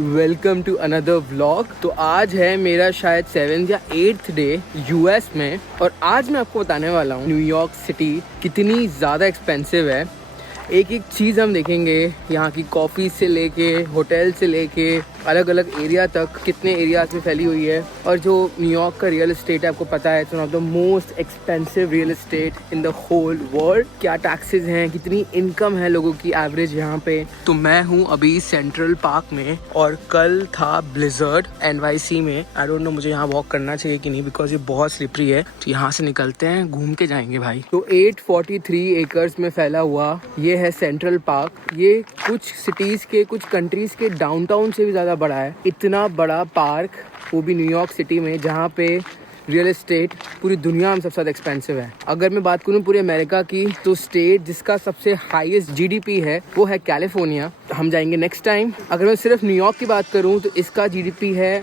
Welcome to another vlog. तो आज है मेरा शायद 7th या 8th डे यूएस में, और आज मैं आपको बताने वाला हूँ न्यूयॉर्क सिटी कितनी ज़्यादा एक्सपेंसिव है। एक एक चीज़ हम देखेंगे, यहाँ की कॉफ़ी से लेके होटल से लेके अलग अलग एरिया तक कितने एरियाज में फैली हुई है। और जो न्यूयॉर्क का रियल एस्टेट है, आपको पता है, it's one of the most expensive real estate in the whole world. क्या टैक्सेस हैं, कितनी इनकम है लोगों की एवरेज यहाँ पे। तो मैं हूँ अभी सेंट्रल पार्क में, और कल था ब्लिज़र्ड NYC में। आई डोंट नो मुझे यहाँ वॉक करना चाहिए कि नहीं, बिकॉज ये बहुत स्लिपरी है। तो यहाँ से निकलते हैं, घूम के जाएंगे भाई। तो 843 एकर्स में फैला हुआ ये है सेंट्रल पार्क। ये कुछ सिटीज़ के, कुछ कंट्रीज़ के डाउनटाउन से भी ज़्यादा बड़ा है। इतना बड़ा पार्क, वो भी न्यूयॉर्क सिटी में, जहाँ पे रियल एस्टेट पूरी दुनिया में सबसे ज़्यादा एक्सपेंसिव है। अगर मैं बात करूँ पूरे अमेरिका की, तो स्टेट जिसका सबसे हाईएस्ट GDP है वो है कैलिफोर्निया। हम जाएंगे नेक्स्ट टाइम। अगर मैं सिर्फ न्यूयॉर्क की बात करूँ तो इसका GDP है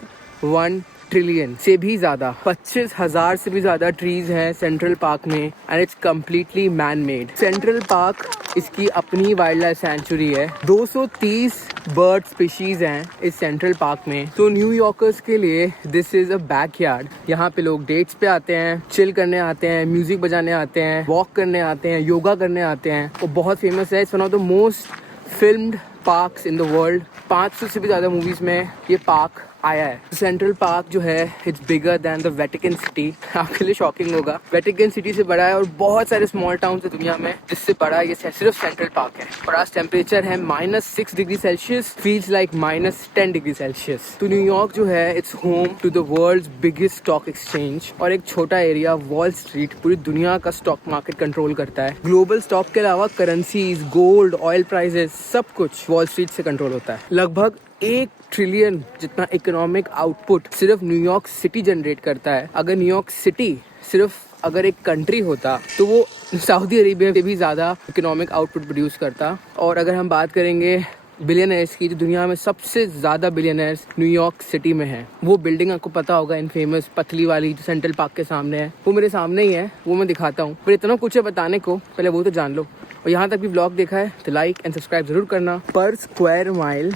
1 ट्रिलियन से भी ज़्यादा। 25,000 से भी ज़्यादा ट्रीज हैं सेंट्रल पार्क में, and it's completely man made. Central park इसकी अपनी वाइल्ड लाइफ सेंचुरी है। 230 बर्ड स्पीशीज हैं इस सेंट्रल पार्क में। तो न्यूयॉर्कर्स के लिए दिस इज अ बैकयार्ड। यहाँ पे लोग डेट्स पे आते हैं, चिल करने आते हैं, म्यूजिक बजाने आते हैं, वॉक करने आते हैं, योगा करने आते हैं। वो बहुत फेमस है। It's one of the most filmed parks in the world. 500 से भी ज़्यादा मूवीज़ में ये पार्क आया है। सेंट्रल पार्क जो है, it's bigger than the Vatican city. आपके लिए शॉकिंग होगा, वेटिकन सिटी से बड़ा है, और बहुत सारे स्मॉल टाउन है दुनिया में जिससे बड़ा ये सिर्फ सेंट्रल पार्क है। और आज टेम्परेचर है -6 degree Celsius, feels like -10 degree Celsius. तो न्यूयॉर्क जो है, it's home to the world's biggest stock exchange. और एक छोटा एरिया वॉल स्ट्रीट पूरी दुनिया का स्टॉक मार्केट कंट्रोल करता है। ग्लोबल स्टॉक के अलावा करेंसीज, गोल्ड, ऑयल प्राइसेस, सब कुछ वॉल स्ट्रीट से कंट्रोल होता है। लगभग 1 ट्रिलियन जितना इकोनॉमिक आउटपुट सिर्फ न्यूयॉर्क सिटी जनरेट करता है। अगर न्यूयॉर्क सिटी सिर्फ अगर एक कंट्री होता तो वो सऊदी अरेबिया से भी ज़्यादा इकोनॉमिक आउटपुट प्रोड्यूस करता। और अगर हम बात करेंगे बिलियनर्स की, जो दुनिया में सबसे ज़्यादा बिलियनर्स न्यूयॉर्क सिटी में हैं। वो बिल्डिंग आपको पता होगा, इनफेमस पतली वाली जो सेंट्रल पार्क के सामने है, वो मेरे सामने ही है। वो मैं दिखाता हूँ, पर इतना कुछ है बताने को, पहले वो तो जान लो। और यहाँ तक भी ब्लॉग देखा है तो लाइक एंड सब्सक्राइब ज़रूर करना। पर स्क्वायर माइल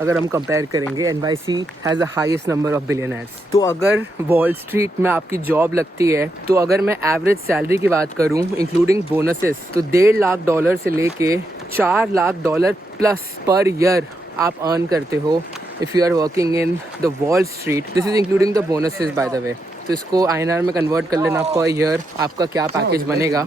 अगर हम कंपेयर करेंगे, NYC has the highest number of billionaires. तो अगर वॉल स्ट्रीट में आपकी जॉब लगती है, तो अगर मैं एवरेज सैलरी की बात करूं इंक्लूडिंग बोनसेस, तो $1.5 लाख से लेके $4 लाख प्लस पर ईयर आप अर्न करते हो if you are working in the Wall Street. This is including the bonuses by the way. तो इसको INR में कन्वर्ट कर लेना, पर ईयर आपका क्या पैकेज बनेगा।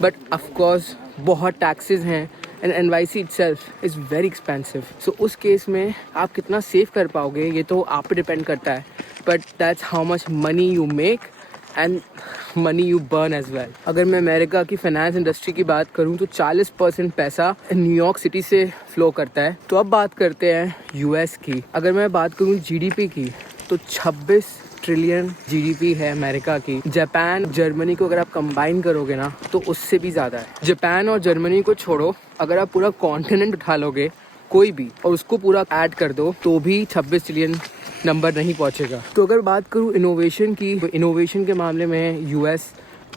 बट ऑफकोर्स बहुत टैक्सेस हैं, and NYC itself is very expensive. So उस केस में आप कितना सेव कर पाओगे ये तो आप पे डिपेंड करता है। But that's how much money you make and money you burn as well. अगर मैं अमेरिका की फाइनेंस इंडस्ट्री की बात करूँ तो 40% पैसा न्यूयॉर्क सिटी से फ्लो करता है। तो अब बात करते हैं US की। अगर मैं बात करूँ GDP की, तो 26 ट्रिलियन GDP है अमेरिका की। जापान, जर्मनी को अगर आप कंबाइन करोगे ना, तो उससे भी ज़्यादा है। जापान और जर्मनी को छोड़ो, अगर आप पूरा कॉन्टिनेंट उठा लोगे कोई भी, और उसको पूरा ऐड कर दो, तो भी 26 ट्रिलियन नंबर नहीं पहुंचेगा। तो अगर बात करूँ इनोवेशन की, तो इनोवेशन के मामले में US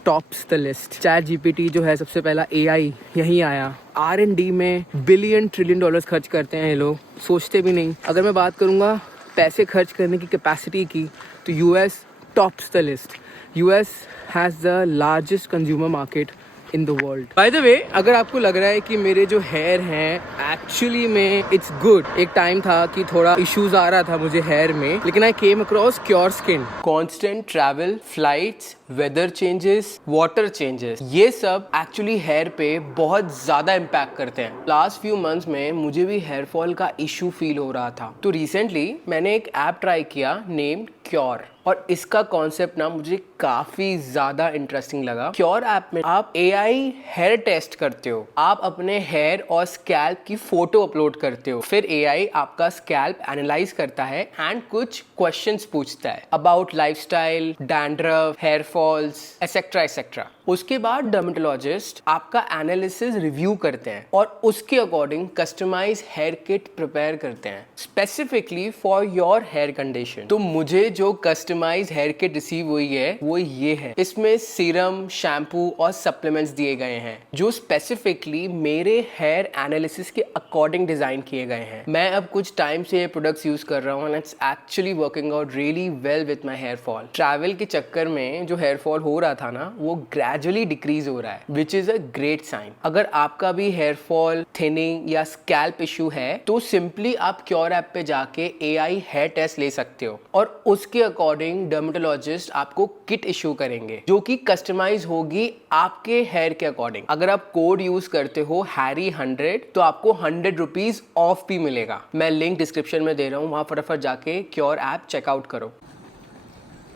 tops the list. ChatGPT जो है, सबसे पहला AI यहीं आया। R&D में $1 ट्रिलियन खर्च करते हैं ये लोग, सोचते भी नहीं। अगर मैं बात करूँगा पैसे खर्च करने की कैपेसिटी की, तो US tops the list. US has the largest consumer market in the world. Bye the वे, अगर आपको लग रहा है कि मेरे जो हेयर हैं एक्चुअली में इट्स गुड, एक टाइम था कि थोड़ा इश्यूज आ रहा था मुझे हेयर में, लेकिन I came across Cureskin. Constant travel, flights, weather changes, water changes, ये सब एक्चुअली हेयर पे बहुत ज़्यादा इम्पैक्ट करते हैं। लास्ट फ्यू मंथ्स में मुझे भी हेयर फॉल का इशू फील हो रहा था। तो रिसेंटली मैंने एक ऐप ट्राई किया नेम्ड क्योर, और इसका कॉन्सेप्ट ना मुझे काफ़ी ज़्यादा इंटरेस्टिंग लगा। क्योर ऐप में आप AI हेयर टेस्ट करते हो, आप अपने हेयर और स्कैल्प की फ़ोटो अपलोड करते हो, फिर AI आपका स्कैल्प एनालाइज करता है एंड कुछ क्वेश्चंस पूछता है about lifestyle, dandruff, hair falls, etcetera etcetera. उसके बाद डर्मेटोलॉजिस्ट आपका एनालिसिस रिव्यू करते हैं और उसके according customise hair kit prepare करते हैं specifically for your hair condition. तो मुझे जो कस्टमाइज्ड हेयर किट रिसीव हुई है वो ये है। इसमें सीरम, शैम्पू और सप्लीमेंट्स दिए गए हैं जो स्पेसिफिकली मेरे हेयर एनालिसिस के अकॉर्डिंग डिजाइन किए गए हैं। मैं अब कुछ टाइम से ये प्रोडक्ट्स यूज कर रहा हूँ and it's actually working out really well with my hair fall. Travel के चक्कर में जो हेयर फॉल हो रहा था ना वो ग्रेजुअली डिक्रीज हो रहा है which is a great sign. अगर आपका भी हेयर फॉल, थिनिंग या स्कैल्प इशू है तो सिंपली आप क्योर ऐप पे जाके AI हेयर टेस्ट ले सकते हो और उसके अकॉर्डिंग डर्मेटोलॉजिस्ट आपको किट इशू करेंगे जो कि कस्टमाइज होगी आपके हेयर के अकॉर्डिंग। अगर आप कोड यूज करते हो HARRY100 तो आपको 100 रुपीज ऑफ भी मिलेगा। मैं लिंक डिस्क्रिप्शन में दे रहा हूँ, वहां फटाफट जाके क्योर ऐप चेकआउट करो।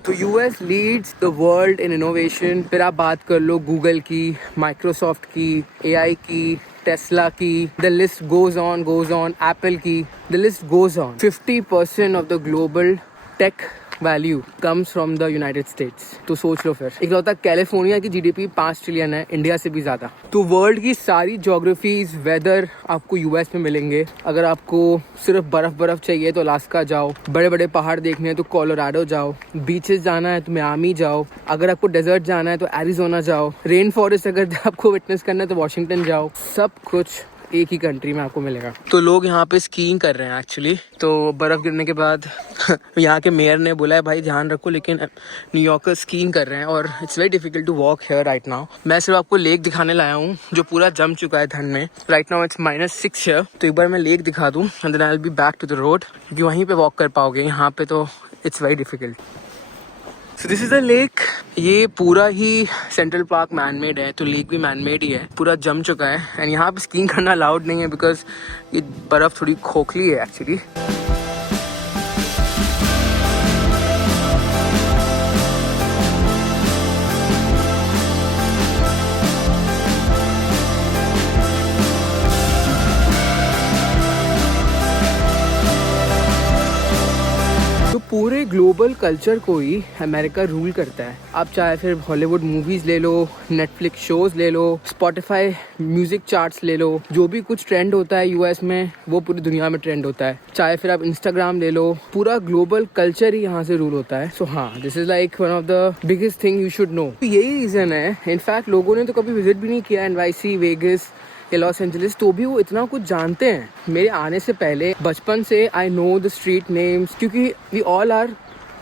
तो US leads the world in innovation. फिर आप बात कर लो गूगल की, माइक्रोसॉफ्ट की, AI की, टेस्ला की, the list goes on, Apple की, the list goes on. 50% of the global tech value comes from the United States. तो सोच लो फिर, इकलौता कैलिफोर्निया की GDP 5 ट्रिलियन है, इंडिया से भी ज्यादा। तो वर्ल्ड की सारी ज्योग्राफीज, वेदर आपको US में मिलेंगे। अगर आपको सिर्फ बर्फ चाहिए तो अलास्का जाओ, बड़े बड़े पहाड़ देखने हैं तो कोलोराडो जाओ, बीचेस जाना है तो मियामी जाओ, अगर आपको डेजर्ट जाना है तो एरिजोना जाओ, रेन फॉरेस्ट अगर आपको विटनेस करना है तो वॉशिंगटन जाओ। सब कुछ एक ही कंट्री में आपको मिलेगा। तो लोग यहाँ पे स्कीइंग कर रहे हैं एक्चुअली। तो बर्फ गिरने के बाद यहाँ के मेयर ने बोला है भाई ध्यान रखो, लेकिन न्यूयॉर्कर स्कीइंग कर रहे हैं और it's very difficult to walk here right now. मैं सिर्फ आपको लेक दिखाने लाया हूँ जो पूरा जम चुका है ठंड में। Right now it's -6 here. तो एक बार मैं लेक दिखा दूँ and then I will be back to the road, क्योंकि वहीं पे वॉक कर पाओगे, यहाँ पे तो it's very difficult. So this is the lake. ये पूरा ही सेंट्रल पार्क मैनमेड है, तो लेक भी मैनमेड ही है, पूरा जम चुका है एंड यहाँ पे स्कीइंग करना अलाउड नहीं है बिकॉज ये बर्फ थोड़ी खोखली है एक्चुअली। पूरे ग्लोबल कल्चर को ही अमेरिका रूल करता है। आप चाहे फिर हॉलीवुड मूवीज ले लो, नेटफ्लिक्स शोज ले लो, स्पॉटिफाई म्यूजिक चार्ट्स ले लो, जो भी कुछ ट्रेंड होता है US में वो पूरी दुनिया में ट्रेंड होता है। चाहे फिर आप इंस्टाग्राम ले लो, पूरा ग्लोबल कल्चर ही यहाँ से रूल होता है। सो हाँ, this is like one of the biggest thing you should know. यही रीजन है, इनफैक्ट लोगों ने तो कभी विजिट भी नहीं किया NYC, वेगस या लॉस एंजलिस, तो भी वो इतना कुछ जानते हैं। मेरे आने से पहले बचपन से I know the street names, क्योंकि we all are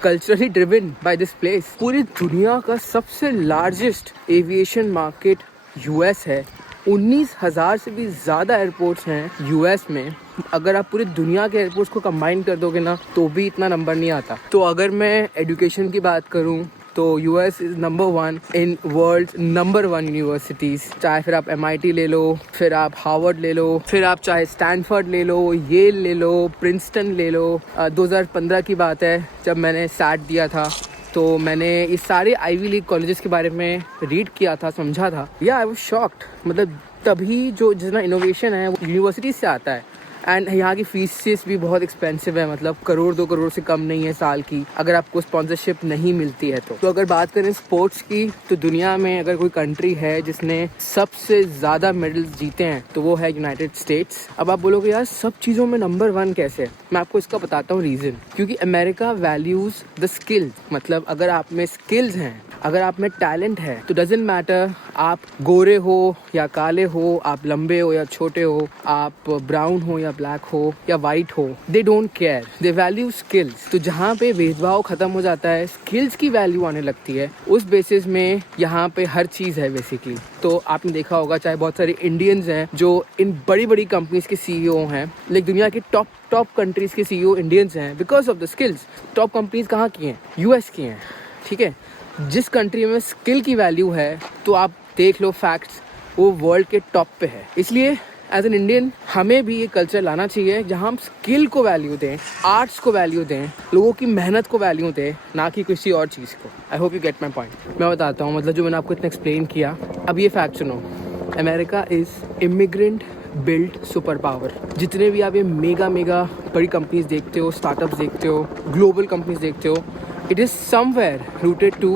culturally driven by this place. पूरी दुनिया का सबसे लार्जेस्ट एविएशन मार्केट US है। 19,000 से भी ज़्यादा एयरपोर्ट्स हैं US में। अगर आप पूरी दुनिया के एयरपोर्ट्स को कंबाइन कर दोगे ना तो भी इतना नंबर नहीं आता। तो अगर मैं एजुकेशन की बात करूँ तो US is number 1 in world number 1 universities. चाहे फिर आप MIT ले लो, फिर आप हार्वर्ड ले लो, फिर आप चाहे स्टैनफोर्ड ले लो, येल ले लो, प्रिंसटन ले लो। 2015 की बात है जब मैंने SAT दिया था, तो मैंने इस सारे आईवी लीग कॉलेजेस के बारे में रीड किया था, समझा था। या आई वाज शॉक्ड। मतलब तभी जो जितना इनोवेशन है वो यूनिवर्सिटी से आता है। एंड यहाँ की फीसेस भी बहुत एक्सपेंसिव है, मतलब 1-2 करोड़ से कम नहीं है साल की, अगर आपको स्पॉन्सरशिप नहीं मिलती है तो अगर बात करें स्पोर्ट्स की, तो दुनिया में अगर कोई कंट्री है जिसने सबसे ज़्यादा मेडल्स जीते हैं तो वो है यूनाइटेड स्टेट्स। अब आप बोलोगे यार सब चीज़ों में नंबर 1 कैसे? मैं आपको इसका बताता हूँ रीज़न। क्योंकि अमेरिका वैल्यूज़ द स्किल। मतलब अगर आप में स्किल्स हैं, अगर आप में टैलेंट है, तो डजेंट मैटर आप गोरे हो या काले हो, आप लंबे हो या छोटे हो, आप ब्राउन हो या ब्लैक हो या वाइट हो, they don't care, they value skills. तो जहाँ पे भेदभाव खत्म हो जाता है, स्किल्स की वैल्यू आने लगती है, उस बेसिस में यहाँ पे हर चीज़ है बेसिकली। तो आपने देखा होगा चाहे बहुत सारे इंडियंस हैं जो इन बड़ी बड़ी कंपनीज के CEO हैं, लेकिन दुनिया के टॉप कंट्रीज के CEO इंडियंस हैं because of the skills. Top companies कहाँ की हैं? US की हैं। ठीक है, जिस कंट्री में स्किल की वैल्यू है तो आप देख लो फैक्ट्स, वो वर्ल्ड के टॉप पे है। इसलिए एज एन इंडियन हमें भी ये कल्चर लाना चाहिए जहाँ हम स्किल को वैल्यू दें, आर्ट्स को वैल्यू दें, लोगों की मेहनत को वैल्यू दें, ना कि किसी और चीज़ को। I hope you get my point. मैं बताता हूँ, मतलब जो मैंने आपको इतना एक्सप्लेन किया, अब ये फैक्ट सुनो। America is immigrant built super power. जितने भी आप ये मेगा बड़ी कंपनीज देखते हो, स्टार्टअप्स देखते हो, ग्लोबल कंपनीज देखते हो, it is somewhere rooted to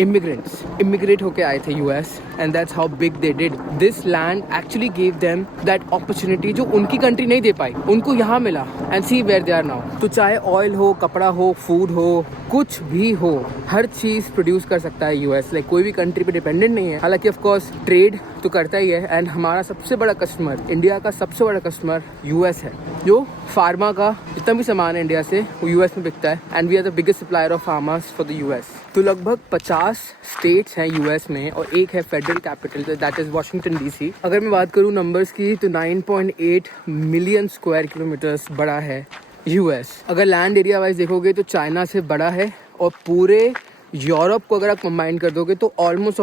immigrate होके आए थे US, and that's how big they did. This land actually give them that opportunity जो उनकी कंट्री नहीं दे पाई, उनको यहाँ मिला। And see where they are now. तो चाहे ऑयल हो, कपड़ा हो, फूड हो, कुछ भी हो, हर चीज़ प्रोड्यूस कर सकता है यूएस। लाइक कोई भी कंट्री पे डिपेंडेंट नहीं है। हालांकि ऑफ कोर्स ट्रेड तो करता ही है, एंड हमारा सबसे बड़ा कस्टमर, इंडिया का सबसे बड़ा कस्टमर यूएस है। जो फार्मा का जितना भी सामान है इंडिया से, वो यूएस में बिकता है, and we are the biggest supplier of pharmas for the US. तो लगभग 50 स्टेट्स हैं यूएस में, और एक है federal capital, that is Washington DC. अगर मैं बात करूँ नंबर्स की, तो 9.8 मिलियन स्क्वायर किलोमीटर्स बड़ा है यूएस। अगर लैंड एरिया वाइज देखोगे तो चाइना से बड़ा है, और पूरे यूरोप को अगर आप कंबाइन कर दोगे तो ऑलमोस्ट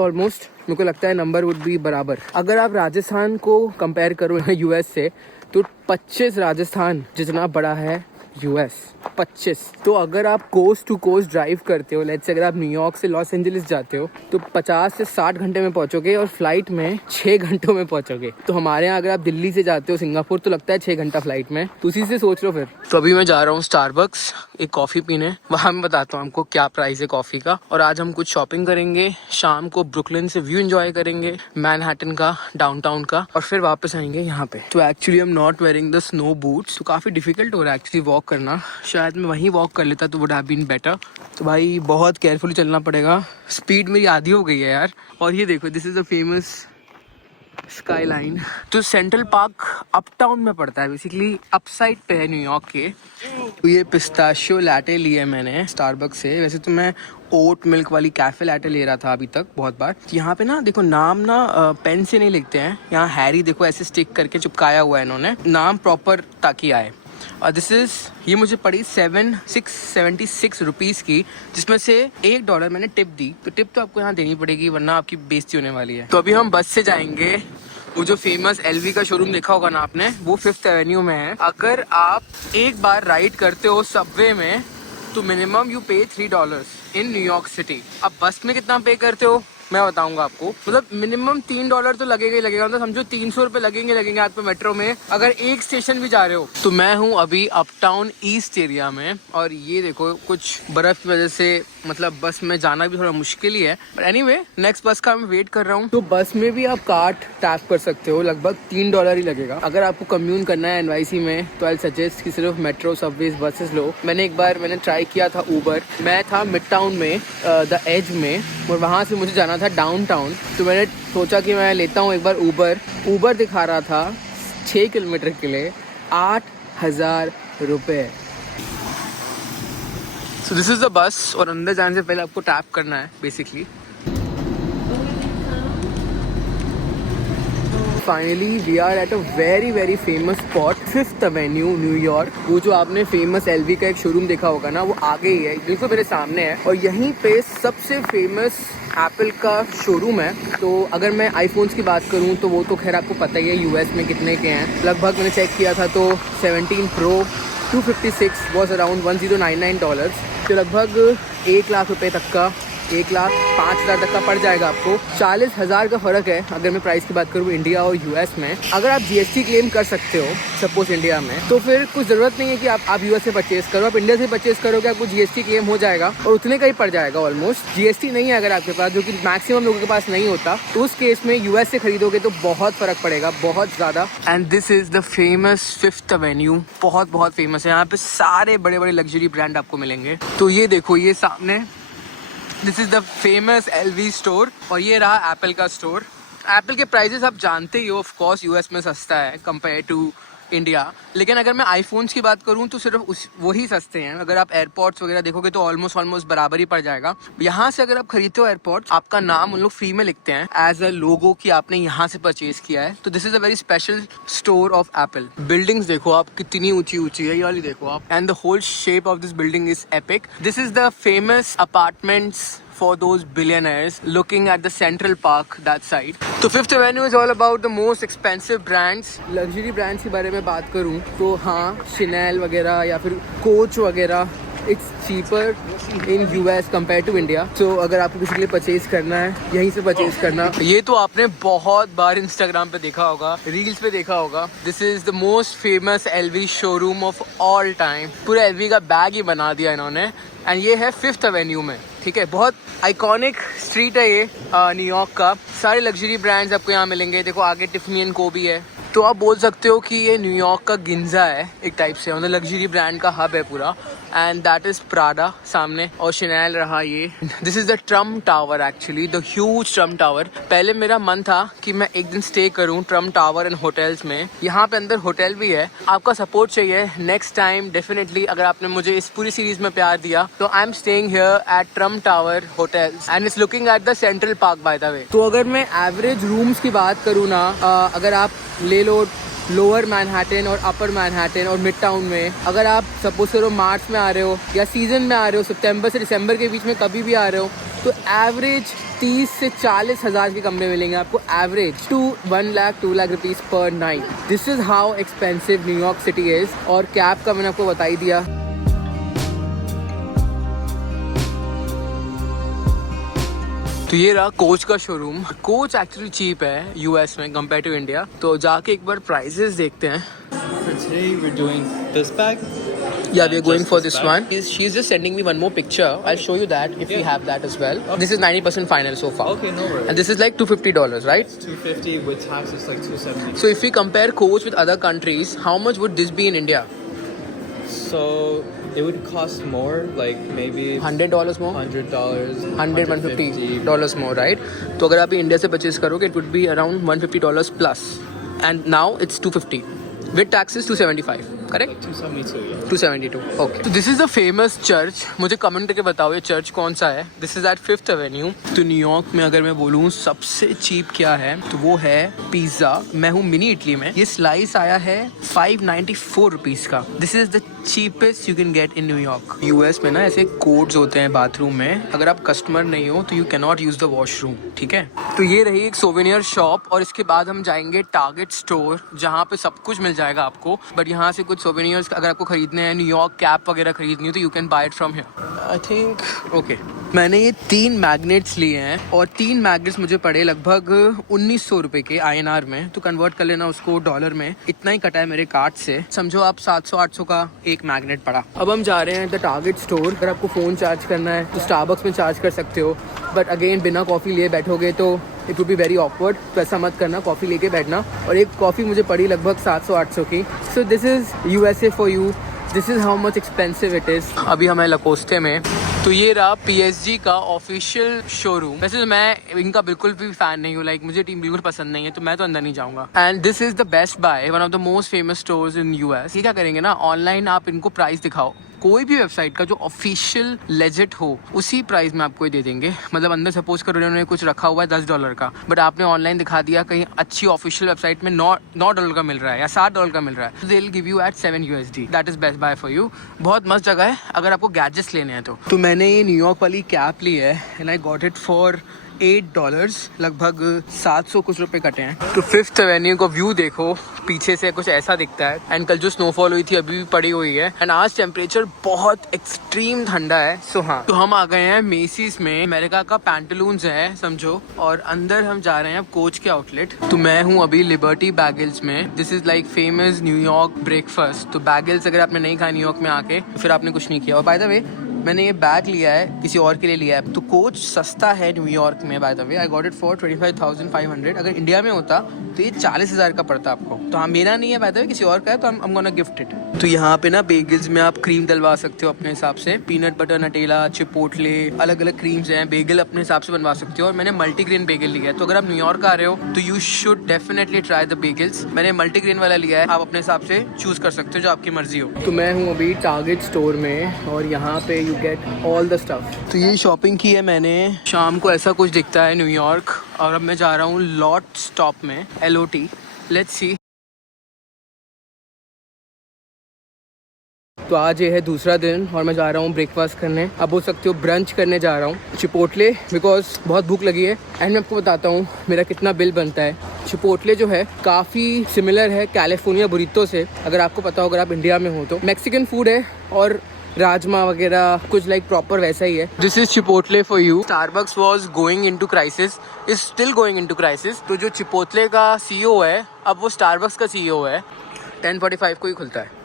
मेरे को लगता है नंबर वुड बी बराबर। अगर आप राजस्थान को कंपेयर करो यूएस से, तो 25 राजस्थान जितना बड़ा है यूएस, 25। तो अगर आप कोस्ट टू कोस्ट ड्राइव करते हो, लेट्स से अगर आप न्यूयॉर्क से लॉस एंजलिस जाते हो, तो 50 से 60 घंटे में पहुंचोगे, और फ्लाइट में 6 घंटों में पहुंचोगे। तो हमारे यहाँ अगर आप दिल्ली से जाते हो सिंगापुर, तो लगता है 6 घंटा फ्लाइट में। तो उसी से सोच लो फिर। तो अभी मैं जा रहा हूँ स्टारबक्स एक कॉफ़ी पीने। वहाँ मैं बताता हूँ हमको क्या प्राइस है कॉफ़ी का। और आज हम कुछ शॉपिंग करेंगे, शाम को ब्रुकलिन से व्यू एंजॉय करेंगे, मैनहट्टन का, डाउनटाउन का, और फिर वापस आएंगे यहाँ पे। तो actually I am not wearing the snow boots, तो काफ़ी डिफिकल्ट हो रहा है एक्चुअली वॉक करना। शायद मैं वहीं वॉक कर लेता तो वुड हैव बीन बेटर। तो भाई बहुत केयरफुली चलना पड़ेगा। स्पीड मेरी आधी हो गई है यार। और ये देखो, this is the famous skyline. तो सेंट्रल पार्क अपटाउन में पड़ता है, बेसिकली अपसाइड पे है न्यूयॉर्क के। तो ये पिस्ताशियो लैटे लिए मैंने स्टारबक्स से। वैसे तो मैं ओट मिल्क वाली कैफे लैटे ले रहा था अभी तक बहुत बार। यहाँ पे ना देखो, नाम ना पेन से नहीं लिखते हैं। यहाँ हैरी देखो ऐसे स्टिक करके चिपकाया हुआ है इन्होंने, नाम प्रॉपर ताकि आए। और दिस इज़, ये मुझे पड़ी 676 रुपीज़ की, जिसमें से $1 मैंने टिप दी। तो टिप तो आपको यहाँ देनी पड़ेगी, वरना आपकी बेइज्जती होने वाली है। तो अभी हम बस से जाएंगे। वो जो फेमस एलवी का शोरूम देखा होगा ना आपने, वो 5th एवेन्यू में है। अगर आप एक बार राइड करते हो सबवे में, तो मिनिमम यू पे $3 इन न्यूयॉर्क सिटी। अब बस में कितना पे करते हो मैं बताऊंगा आपको। मतलब मिनिमम $3 तो लगेगा ही लगेगा। मतलब समझो 300 रुपये लगेंगे आपको मेट्रो में, अगर एक स्टेशन भी जा रहे हो। तो मैं हूँ अभी अपटाउन ईस्ट एरिया में, और ये देखो कुछ बर्फ की वजह से मतलब बस में जाना भी थोड़ा मुश्किल ही है। बट एनीवे, नेक्स्ट बस का मैं वेट कर रहा हूँ। तो बस में भी आप कार्ड टैप कर सकते हो, लगभग $3 ही लगेगा। अगर आपको कम्यून करना है एनवाईसी में, तो आई सजेस्ट कि सिर्फ मेट्रो, सबवेज, बसेस लो। मैंने एक बार ट्राई किया था ऊबर। मैं था मिड टाउन में, द एज में, और वहाँ से मुझे जाना था डाउनटाउन। तो मैंने सोचा कि मैं लेता हूँ एक बार ऊबर दिखा रहा था 6 किलोमीटर के लिए 8,000 रुपये। So this is the bus, और अंदर जाने से पहले आपको टैप करना है basically. Finally we are at a very famous spot, 5th avenue New York. वो जो आपने फेमस एलवी का एक शोरूम देखा होगा ना, वो आगे ही है, बिल्कुल मेरे सामने है। और यहीं पे सबसे फेमस एप्पल का शोरूम है। तो अगर मैं आईफोन्स की बात करूं, तो वो तो खैर आपको पता ही है यूएस में कितने के हैं। लगभग मैंने चेक किया था तो 17 Pro 256 वॉज अराउंड $1099। तो लगभग 1 लाख रुपये तक का, 1,05,000 तक का पड़ जाएगा आपको। 40,000 का फ़र्क है अगर मैं प्राइस की बात करूँ इंडिया और यूएस में। अगर आप जीएसटी क्लेम कर सकते हो सपोज इंडिया में, तो फिर कुछ ज़रूरत नहीं है कि आप यूएस से परचेज करो। आप इंडिया से परचेज करोगे, आपको जीएसटी क्लेम हो जाएगा, और उतने का ही पड़ जाएगा ऑलमोस्ट। जीएसटी नहीं है अगर आपके पास, जो कि मैक्सिमम लोगों के पास नहीं होता, तो उस केस में यूएस से खरीदोगे तो बहुत फ़र्क पड़ेगा, बहुत ज़्यादा। And this is the famous 5th Avenue, बहुत फेमस है। यहाँ पे सारे बड़े बड़े लग्जरी ब्रांड आपको मिलेंगे। तो ये देखो, ये सामने this is the famous LV store, और ये रहा एप्पल का स्टोर। एप्पल के प्राइजेस आप जानते ही हो, ऑफ कोर्स यूएस में सस्ता है कंपेयर टू इंडिया। लेकिन अगर मैं आईफोन्स की बात करूं, तो सिर्फ वही सस्ते हैं। अगर आप एयरपॉड्स वगैरह देखोगे तो ऑलमोस्ट बराबर ही पड़ जाएगा। यहाँ से अगर आप खरीदते हो एयरपॉड्स, आपका नाम उन लोग फ्री में लिखते हैं एज अ लोगो कि आपने यहाँ से परचेज किया है। तो this is a very special store of Apple. Buildings देखो आप कितनी ऊंची है, ये वाली देखो आप, and the whole shape of this building is epic. This is the famous apartments for those billionaires looking at the Central Park that side. तो 5th Avenue is all about the most expensive brands. Luxury brands के बारे में बात करूँ तो हाँ, Chanel वगैरह या फिर Coach वगैरह, it's cheaper in US compared to India. So अगर आपको किसी के लिए परचेज करना है, यहीं से परचेज करना। ये तो आपने बहुत बार Instagram पे देखा होगा, रील्स पे देखा होगा। This is the most famous LV showroom of all time. पूरा LV का बैग ही बना दिया इन्होंने, एंड ये है 5th एवेन्यू में। ठीक है, बहुत आइकॉनिक स्ट्रीट है ये न्यूयॉर्क का। सारे लग्जरी ब्रांड्स आपको यहाँ मिलेंगे। देखो आगे टिफनी एंड को भी है, तो आप बोल सकते हो कि ये न्यूयॉर्क का गिंजा है एक टाइप से, मतलब लग्जरी ब्रांड का हब है पूरा। एंड दैट इज प्राडा सामने, और शनेल रहा ये। This is the Trump tower actually, the huge Trump tower. पहले मेरा मन था कि मैं एक दिन स्टे करूं ट्रम्प टावर एंड होटल्स में। यहाँ पे अंदर होटल भी है। आपका सपोर्ट चाहिए नेक्स्ट टाइम डेफिनेटली। अगर आपने मुझे इस पूरी सीरीज में प्यार दिया तो I am staying here eight Trump tower hotels and it's looking at the central park bye the way. तो अगर मैं एवरेज रूम्स की बात करूँ ना, अगर आप ले लो लोअर मैनहट्टन और अपर मैनहट्टन और मिड टाउन में, अगर आप सपोज करो मार्च में आ रहे हो या सीजन में आ रहे हो, सितंबर से दिसंबर के बीच में कभी भी आ रहे हो, तो एवरेज 30 से 40 हज़ार के कमरे मिलेंगे आपको, एवरेज 1 लाख 2 लाख रुपीज़ पर night. This is how expensive New York city is. और कैब का मैंने आपको बता ही दिया। तो ये रहा कोच का शोरूम। कोच एक्चुअली चीप है यूएस में कंपेयर टू इंडिया, तो जाके एक बार प्राइसेस देखते हैं। For today, we're doing this bag. Yeah, we are going for this one. She's just sending me one more picture. I'll show you that if we have that as well. This is 90% final so far. Okay, no worries. And this is like $250, right? $250 with tax is like $270. So if we compare coach with other countries, how much would this be in India? So it would cost more, like maybe $100 more? $100, $150 more, right? तो अगर आप India से purchase करोगे, it would be around $150 plus. And now it's $250. With taxes $275, correct? 272, yeah. 272, okay. तो this is the famous church. मुझे comment करके बताओ ये चर्च कौन सा है। This is at 5th avenue. तो न्यूयॉर्क में अगर मैं बोलूँ सबसे चीप क्या है, तो वो है पिज़्ज़ा। मैं हूँ मिनी इटली में। ये स्लाइस आया है 594 रुपीज़ का। This is the cheapest you can get in New York. US में ना ऐसे कोड्स होते हैं बाथरूम में, अगर आप कस्टमर नहीं हो तो you can not use the washroom, ठीक है। तो ये रही एक सोवेनियर शॉप, और इसके बाद हम जाएंगे टारगेट स्टोर, जहाँ पे सब कुछ मिल जाएगा आपको। बट यहाँ से कुछ सोवेनियर्स अगर आपको खरीदने हैं, न्यूयॉर्क कैप वगैरह खरीदनी हो, तो you can buy it from here I think. Okay, मैंने ये 3 मैग्नेट्स लिए हैं, और 3 मैग्नेट्स मुझे पड़े लगभग 1900 रुपये के INR में। तो कन्वर्ट कर लेना उसको डॉलर में, इतना ही कटा है मेरे कार्ड से। समझो आप 700-800 का एक मैग्नेट पड़ा। अब हम जा रहे हैं द टारगेट स्टोर। अगर आपको फ़ोन चार्ज करना है तो स्टारबक्स में चार्ज कर सकते हो, बट अगेन बिना कॉफ़ी लिए बैठोगे तो it would be very awkward. तो ऐसा मत करना, कॉफ़ी लेके बैठना। और एक कॉफ़ी मुझे पड़ी लगभग 700-800 की। So this is USA for you, this is how much expensive it is. अभी हमें लकोस्टे में। तो ये रहा PSG का ऑफिशियल शोरूम। वैसे मैं इनका बिल्कुल भी फैन नहीं हूँ, लाइक मुझे टीम बिल्कुल पसंद नहीं है, तो मैं तो अंदर नहीं जाऊँगा। And this is the Best Buy, one of the most famous stores in US। ये क्या करेंगे ना, ऑनलाइन आप इनको प्राइस दिखाओ, कोई भी वेबसाइट का जो ऑफिशियल लेजिट हो उसी प्राइस में आपको दे देंगे। मतलब अंदर सपोज करो उन्होंने कुछ रखा हुआ है $10 का, बट आपने ऑनलाइन दिखा दिया कहीं अच्छी ऑफिशियल वेबसाइट में $9 का मिल रहा है या $7 का मिल रहा है, they will give you at $7 USD। That is best buy for you. बहुत मस्त जगह है अगर आपको गैजेट्स लेने हैं तो मैंने ये न्यूयॉर्क वाली कैप ली है and I got it for $8, लगभग 700 कुछ रुपए कटे हैं। तो 5th एवेन्यू को व्यू देखो, पीछे से कुछ ऐसा दिखता है। एंड कल जो स्नोफॉल हुई थी अभी भी पड़ी हुई है। एंड आज टेम्परेचर बहुत एक्सट्रीम ठंडा है। सो हाँ, तो हम आ गए हैं मेसीज में। अमेरिका का पैंटलून्स है समझो, और अंदर हम जा रहे हैं अब कोच के आउटलेट। तो मैं हूँ अभी लिबर्टी बैगल्स में। This is like famous New York breakfast. तो बैगल्स अगर आपने नहीं खाया न्यूयॉर्क में आके तो फिर आपने कुछ नहीं किया। और बाय द वे मैंने ये बैग लिया है, किसी और के लिए लिया है। तो कोच सस्ता है न्यूयॉर्क में bye the way. I got it for 25,500। अगर इंडिया में होता तो ये 40,000 का पड़ता आपको। तो हाँ, मेरा नहीं है बाय द वे, किसी और का है, तो I'm gonna gift it। तो यहाँ पे ना बेगल्स में आप क्रीम डलवा सकते हो अपने हिसाब से। पीनट बटर, नटेला, चिपोटले, अलग अलग क्रीम्स हैं। बेगल अपने हिसाब से बनवा सकते हो। और मैंने मल्टीग्रेन बेगल लिया है। तो अगर आप न्यूयॉर्क आ रहे हो तो you should definitely try the Beagles. मैंने मल्टीग्रेन वाला लिया है, आप अपने हिसाब से चूज कर सकते हो जो आपकी मर्जी हो। तो मैं हूँ अभी टारगेट स्टोर में, और यहाँ पे you get all the stuff. तो ये शॉपिंग की है मैंने। शाम को ऐसा कुछ दिखता है न्यूयॉर्क। और अब मैं जा रहा हूँ लॉट स्टॉप में, LOT। Let's see. तो आज ये है दूसरा दिन और मैं जा रहा हूँ ब्रेकफास्ट करने। अब बोल सकते हो ब्रंच करने जा रहा हूँ चिपोटले, बिकॉज बहुत भूख लगी है। एंड मैं आपको बताता हूँ मेरा कितना बिल बनता है। चिपोटले जो है काफ़ी सिमिलर है कैलिफोर्निया बुरितो से, अगर आपको पता हो, अगर आप इंडिया में हो तो। मैक्सिकन फूड है और राजमा वगैरह कुछ लाइक प्रॉपर वैसा ही है। This is chipotle for you. Starbucks was going into crisis, is still going into crisis. तो जो चिपोटले का CEO है अब वो स्टारबक्स का CEO है। 10:45 को ही खुलता है।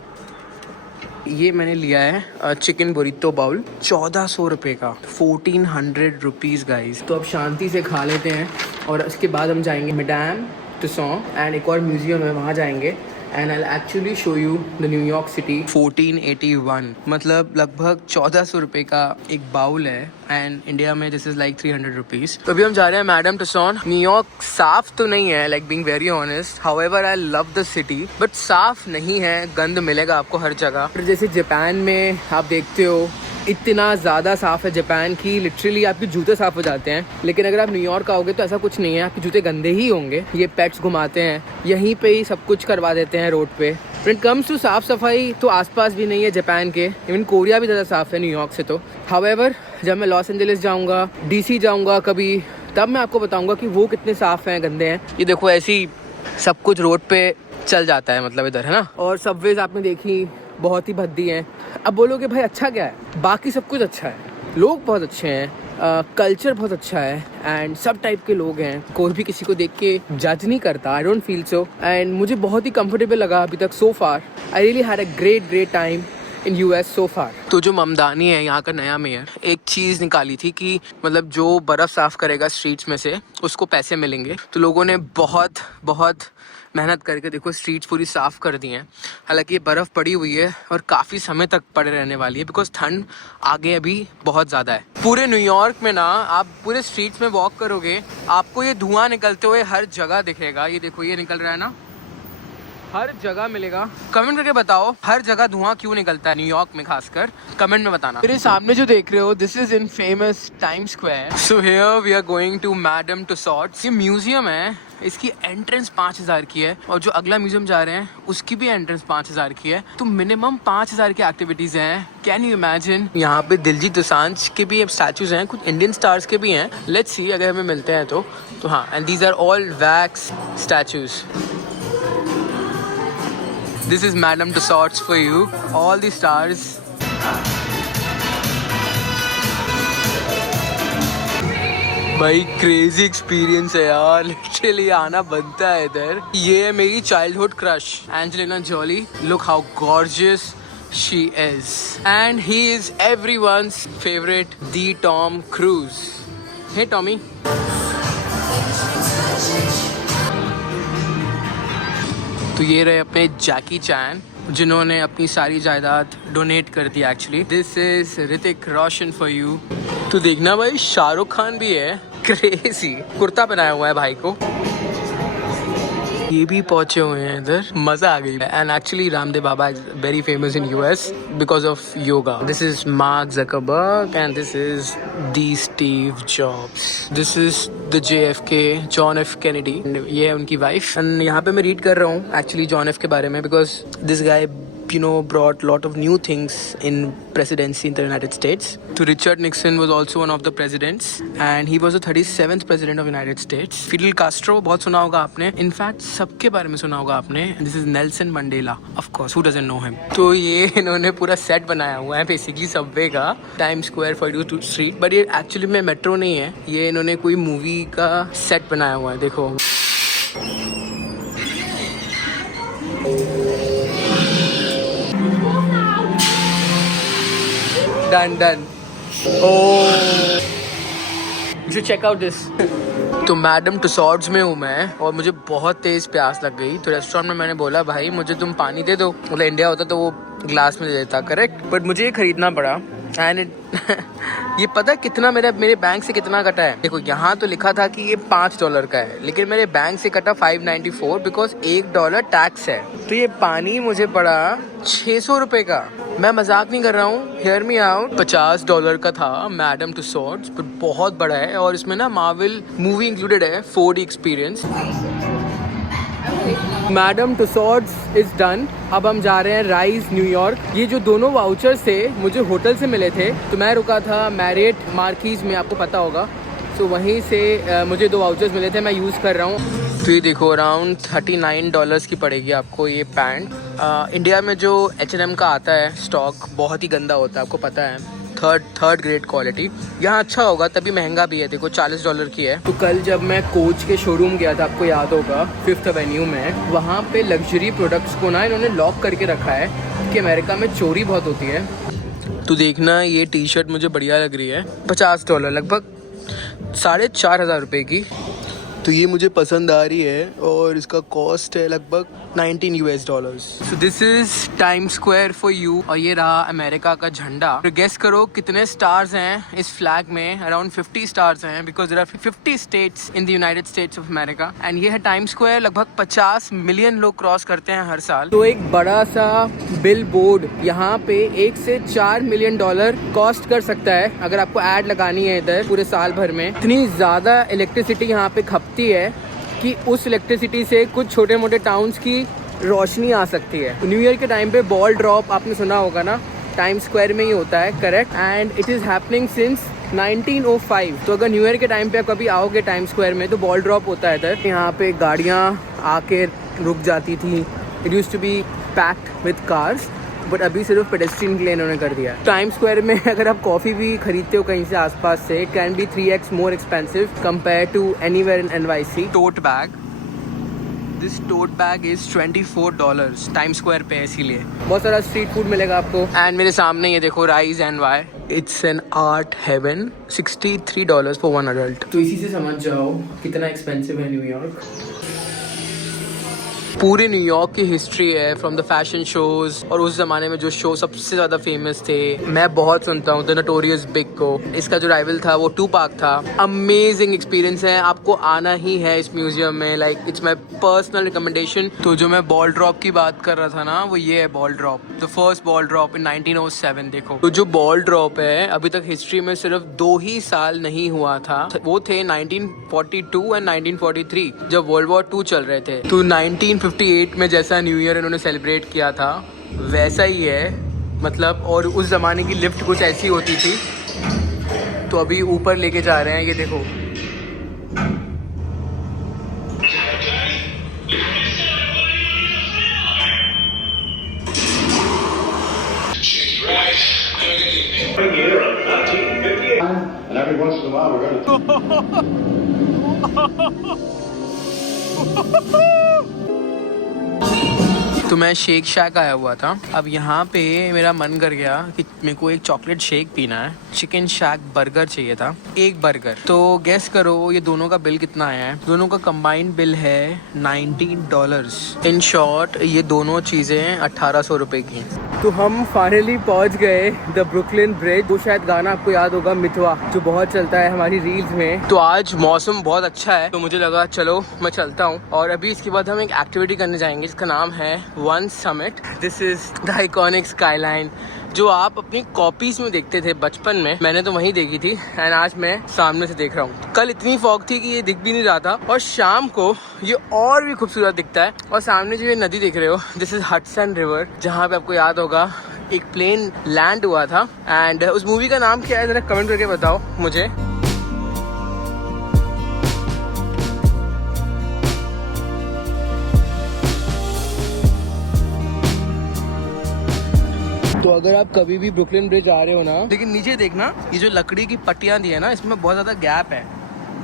ये मैंने लिया है चिकन बुरितो बाउल, 1400 रुपये का, 1400 रुपीज़ गाइज। तो अब शांति से खा लेते हैं और उसके बाद हम जाएंगे मैडम तुसाड्स एंड एक और म्यूजियम है, वहाँ जाएंगे and I actually show you the New York city. 1481 मतलब लगभग 1400 रुपये का एक बाउल है एंड इंडिया में दिस इज़ लाइक 300 रुपीज़। तो अभी हम जा रहे हैं मैडम तुसाड्स। न्यूयॉर्क साफ तो नहीं है, like being very honest, however I love the city, but साफ नहीं है, गंद मिलेगा आपको हर जगह। जैसे जापान में आप देखते हो इतना ज़्यादा साफ़ है जापान की, लिटरली आपके जूते साफ़ हो जाते हैं। लेकिन अगर आप न्यूयॉर्क आओगे तो ऐसा कुछ नहीं है, आपके जूते गंदे ही होंगे। ये पेट्स घुमाते हैं, यहीं पे ही सब कुछ करवा देते हैं रोड पे। व्हेन इट कम्स टू साफ़ सफाई तो आसपास भी नहीं है जापान के, इवन कोरिया भी ज़्यादा साफ़ है न्यूयॉर्क से। तो हाउएवर जब मैं लॉस एंजलिस जाऊँगा, DC जाऊँगा कभी, तब मैं आपको बताऊँगा कि वो कितने साफ़ हैं, गंदे हैं। ये देखो ऐसे ही सब कुछ रोड पे चल जाता है, मतलब इधर है ना। और सबवेज आपने देखी बहुत ही भद्दी हैं। अब बोलोगे भाई अच्छा क्या है, बाकी सब कुछ अच्छा है, लोग बहुत अच्छे हैं, कल्चर बहुत अच्छा है एंड सब टाइप के लोग हैं, कोई भी किसी को देख के जज नहीं करता। I don't feel so and मुझे बहुत ही कंफर्टेबल लगा अभी तक so far. I really had a great time in US so far. तो जो ममदानी है यहाँ का नया मेयर, एक चीज़ निकाली थी कि मतलब जो बर्फ़ साफ़ करेगा स्ट्रीट्स में से उसको पैसे मिलेंगे। तो लोगों ने बहुत मेहनत करके देखो स्ट्रीट्स पूरी साफ़ कर दी हैं। हालांकि ये बर्फ़ पड़ी हुई है और काफ़ी समय तक पड़े रहने वाली है, बिकॉज ठंड आगे अभी बहुत ज़्यादा है। पूरे न्यूयॉर्क में ना आप पूरे स्ट्रीट्स में वॉक करोगे, आपको ये धुआं निकलते हुए हर जगह दिखेगा। ये देखो ये निकल रहा है ना, हर जगह मिलेगा। कमेंट करके बताओ हर जगह धुआं क्यों निकलता है न्यूयॉर्क में, खासकर कमेंट में बताना। मेरे सामने जो देख रहे हो this is in famous Time Square. So here we are going to Madame Tussauds. ये म्यूजियम है, इसकी एंट्रेंस 5000 की है और जो अगला म्यूजियम जा रहे हैं उसकी भी एंट्रेंस 5000 की है। तो मिनिमम 5000 की एक्टिविटीज हैं। Can you imagine. यहाँ पे दिलजीत दोसांझ के भी स्टैचूज हैं, कुछ इंडियन स्टार्स के भी हैं। लेट्स सी अगर हमें मिलते हैं तो हाँ। And these are all wax statues. This is Madame Tussauds for you. All the stars. भाई क्रेजी एक्सपीरियंस है यार, लिटरली आना बनता है इधर। ये है मेरी childhood crush Angelina Jolie. Look how gorgeous she is. And he is everyone's favorite, the Tom Cruise. Hey Tommy. तो ये रहे अपने जैकी चैन, जिन्होंने अपनी सारी जायदाद डोनेट कर दी actually. This is Hrithik Roshan for you. तो देखना भाई शाहरुख खान भी है, क्रेजी कुर्ता पहनाया हुआ है भाई को। ये भी पहुंचे हुए हैं इधर, मजा आ गई। And actually Ramdev Baba is very famous in US because of yoga. This is mark Zuckerberg and this is the Steve jobs. This is the JFK, John F Kennedy। ये है उनकी वाइफ। एंड यहाँ पे मैं रीड कर रहा हूँ एक्चुअली जॉन F के बारे में, because this guy brought lot of new things in presidency in the United States. So Richard Nixon was also one of the presidents and he was the 37th president of United States. Fidel Castro बहुत सुना होगा आपने, in fact सबके बारे में सुना होगा आपने। This is Nelson Mandela, of course, who doesn't know him. तो ये इन्होंने पूरा सेट बनाया हुआ है बेसिकली सबवे का, टाइम स्क्वायर 42 स्ट्रीट। बट ये एक्चुअली में मेट्रो नहीं है, ये इन्होंने कोई मूवी का सेट बनाया हुआ है। देखो Done. Oh, you should check out this. तो मैडम तुसाड्स में हूँ मैं और मुझे बहुत तेज़ प्यास लग गई। तो रेस्टोरेंट में मैंने बोला भाई मुझे तुम पानी दे दो, मतलब इंडिया होता तो वो ग्लास में दे देता, करेक्ट। बट मुझे ये खरीदना पड़ा एंड ये पता है कितना मेरे बैंक से कितना कटा है। देखो यहाँ तो लिखा था कि ये $5 का है, लेकिन मेरे बैंक से कटा $5.94 बिकॉज $1 टैक्स है। तो ये पानी मुझे पड़ा 600 रुपये का। मैं मजाक नहीं कर रहा हूँ, हियर मी आउट। $50 का था मैडम तुसाड्स, बट बहुत बड़ा है और इसमें ना मार्वल मूवी इंक्लूडेड है, 4D experience. Madame Tussauds is done. अब हम जा रहे हैं राइज न्यूयॉर्क। ये जो दोनों वाउचर्स थे मुझे होटल से मिले थे, तो मैं रुका था मैरियट मार्कीज में, आपको पता होगा। तो वहीं से मुझे 2 वाउचर्स मिले थे, मैं यूज़ कर रहा हूँ। तो ये देखो अराउंड $39 की पड़ेगी आपको ये पैंट। इंडिया में जो H&M का आता है स्टॉक बहुत ही गंदा होता है, आपको पता है, थर्ड ग्रेड क्वालिटी। यहाँ अच्छा होगा तभी महंगा भी है। देखो $40 की है। तो कल जब मैं कोच के शोरूम गया था, आपको याद होगा 5th एवेन्यू में, वहाँ पे लग्जरी प्रोडक्ट्स को ना इन्होंने लॉक करके रखा है कि अमेरिका में चोरी बहुत होती है। तो देखना, ये टी शर्ट मुझे बढ़िया लग रही है, $50 लगभग 4,500 रुपये की। तो ये मुझे पसंद आ रही है और इसका कॉस्ट है लगभग $19। सो this is time square for you. और ये रहा अमेरिका का झंडा। तो गेस करो कितने स्टार्स हैं इस फ्लैग में। अराउंड 50 स्टार्स हैं, because there are 50 states in the United States of America. And ये है टाइम स्क्वायर। लगभग 50 मिलियन लोग क्रॉस करते हैं हर साल। तो एक बड़ा सा बिल बोर्ड यहाँ पे $1 से $4 मिलियन कॉस्ट कर सकता है अगर आपको एड लगानी है इधर पूरे साल भर में। इतनी ज्यादा इलेक्ट्रिसिटी यहाँ पे खपती है कि उस इलेक्ट्रिसिटी से कुछ छोटे मोटे टाउन्स की रोशनी आ सकती है। न्यू ईयर के टाइम पे बॉल ड्रॉप आपने सुना होगा ना, टाइम स्क्वायर में ही होता है, correct. And it is happening since 1905। तो अगर न्यू ईयर के टाइम पे आप कभी आओगे टाइम स्क्वायर में तो बॉल ड्रॉप होता है इधर। यहाँ पे गाड़ियाँ आके रुक जाती थी। It used to be packed with cars, but अभी सिर्फ पेडेस्ट्रियन के लिए इन्होंने कर दिया। टाइम स्क्वायर में अगर आप कॉफ़ी भी खरीदते हो कहीं से आसपास से, it can be 3x more expensive compare to anywhere in NYC। Tote bag, this tote bag is $24 Time Square पे, इसीलिए बहुत सारा स्ट्रीट फूड मिलेगा आपको। एंड मेरे सामने ये देखो Rise N Y, it's an art heaven, $63 for 1 adult। तो इसी से समझ जाओ कितना एक्सपेंसिव है न्यूयॉर्क। पूरे न्यूयॉर्क की हिस्ट्री है, फ्रॉम द फैशन शोज और उस जमाने में जो शो सबसे ज़्यादा फेमस थे। मैं बहुत सुनता हूँ द नोटोरियस बिग को। इसका जो राइवल था वो टूपाक था। अमेजिंग एक्सपीरियंस है, आपको आना ही है इस म्यूजियम में। Like it's my personal recommendation. तो जो मैं बॉल ड्रॉप की बात कर रहा था ना, वो ये है ball drop, the first ball drop in 1907। देखो तो जो बॉल ड्रॉप है अभी तक हिस्ट्री में सिर्फ 2 ही साल नहीं हुआ था। वो थे 1942 एंड 1943 जब वर्ल्ड वॉर 2 चल रहे थे। तो 1958 में जैसा न्यू ईयर इन्होंने सेलिब्रेट किया था वैसा ही है, मतलब। और उस ज़माने की लिफ्ट कुछ ऐसी होती थी। तो अभी ऊपर लेके जा रहे हैं, ये देखो। And every once in a while we're going तो मैं शेक शैक आया हुआ था। अब यहाँ पे मेरा मन कर गया कि मेरे को एक चॉकलेट शेक पीना है। चिकन शैक बर्गर चाहिए था, एक बर्गर। तो गेस करो ये दोनों का बिल कितना आया है। दोनों का कंबाइंड बिल है $19। इन शॉर्ट ये दोनों चीज़ें 1800 रुपये की। तो हम फाइनली पहुँच गए द ब्रुकलिन ब्रिज। वो शायद गाना आपको याद होगा, मिथवा, जो बहुत चलता है हमारी रील्स में। तो आज मौसम बहुत अच्छा है तो मुझे लगा चलो मैं चलता हूँ। और अभी इसके बाद हम एक एक्टिविटी करने जाएंगे जिसका नाम है one summit. This is the iconic skyline जो आप अपनी कॉपीज में देखते थे बचपन में। मैंने तो वहीं देखी थी एंड आज मैं सामने से देख रहा हूँ। कल इतनी फॉग थी कि ये दिख भी नहीं रहा था और शाम को ये और भी खूबसूरत दिखता है। और सामने जो ये नदी दिख रहे हो, दिस इज हडसन रिवर, जहाँ पे आपको याद होगा एक प्लेन लैंड हुआ था। एंड उस मूवी का नाम क्या है जरा कमेंट करके बताओ मुझे। तो अगर आप कभी भी ब्रुकलिन ब्रिज आ रहे हो ना, लेकिन नीचे देखना, ये जो लकड़ी की पट्टियां दी है ना, इसमें बहुत ज्यादा गैप है।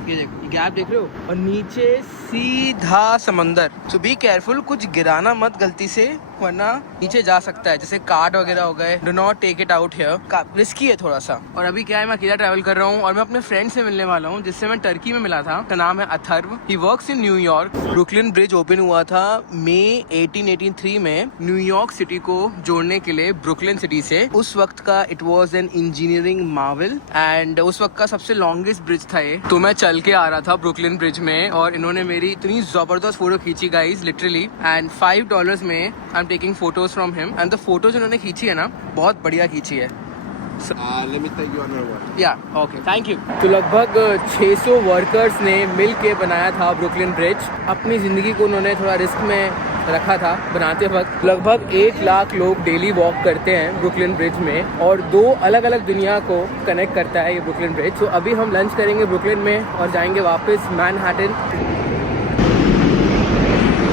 ये देखो, ये गैप देख रहे हो, और नीचे सीधा समंदर। सो बी केयरफुल, कुछ गिराना मत गलती से, वरना नीचे जा सकता है। जैसे कार्ड वगैरह हो गए, do not take it out here, risky है थोड़ा सा। और अभी क्या है, मैं अकेला ट्रैवल कर रहा हूँ और मैं अपने फ्रेंड से मिलने वाला हूँ जिससे मैं टर्की में मिला था। उसका नाम है Atharva, he works in New York. Brooklyn bridge open हुआ था मई 1883 में न्यूयॉर्क सिटी को जोड़ने के लिए ब्रुकलिन सिटी से। उस वक्त का it was an engineering Marvel and उस वक्त का सबसे लॉन्गेस्ट ब्रिज था ये। तो मैं चल के आ रहा था ब्रुकलिन ब्रिज में और इन्होंने मेरी इतनी जबरदस्त फोटो खींची गाइज, लिटरली। एंड $5 में I am taking photos from him and the photos इन्होंने खींची है ना, बहुत बढ़िया खींची है। let me take you on another one. या ओके, थैंक यू। तो लगभग 600 वर्कर्स ने मिल के बनाया था ब्रुकलिन ब्रिज। अपनी ज़िंदगी को उन्होंने थोड़ा रिस्क में रखा था बनाते वक्त। लगभग 1 लाख लोग डेली वॉक करते हैं ब्रुकलिन ब्रिज में और 2 अलग अलग दुनिया को कनेक्ट करता है ये ब्रुकलिन ब्रिज। तो अभी हम लंच करेंगे ब्रुकलिन में और जाएंगे वापस मैनहट्टन।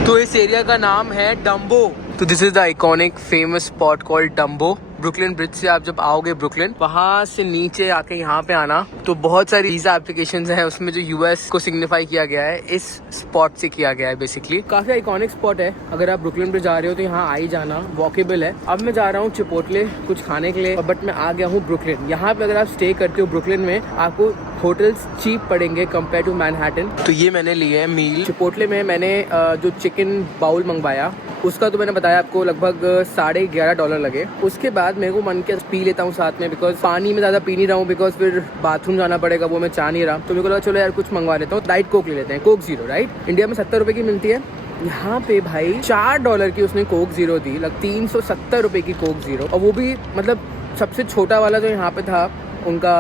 तो इस एरिया का नाम है डम्बो। तो this is the iconic famous spot called Dumbo Brooklyn bridge से आप जब आओगे ब्रुकलिन, वहाँ से नीचे आके यहाँ पे आना तो बहुत सारी वीजा एप्लीकेशंस हैं, उसमें जो यूएस को सिग्निफाई किया गया है इस स्पॉट से किया गया है बेसिकली। काफी आइकॉनिक स्पॉट है, अगर आप ब्रुकलिन ब्रिज जा रहे हो तो यहाँ आ ही जाना, वॉकेबल है। अब मैं जा रहा हूँ चिपोटले कुछ खाने के लिए, बट मैं आ गया हूँ ब्रुकलिन। यहाँ पे अगर आप स्टे करते हो ब्रुकलिन में, आपको होटल्स चीप पड़ेंगे कंपेयर टू मैनहट्टन। तो ये मैंने लिए है मील। चिपोटले में मैंने जो चिकन बाउल मंगवाया उसका तो मैंने बताया आपको लगभग $11.5 लगे। उसके बाद मेरे को मन किया पी लेता हूँ साथ में, बिकॉज पानी में ज़्यादा पी नहीं रहा हूँ, बिकॉज फिर बाथरूम जाना पड़ेगा, वो मैं चाह नहीं रहा। तो मेरे को लगा चलो यार कुछ मंगवा लेता हूँ, डाइट कोक ले लेते हैं, कोक जीरो। राइट, इंडिया में 70 रुपये की मिलती है, यहाँ पे भाई $4 की उसने कोक जीरो दी, 370 रुपये की कोक जीरो। और वो भी मतलब सबसे छोटा वाला जो यहाँ पे था उनका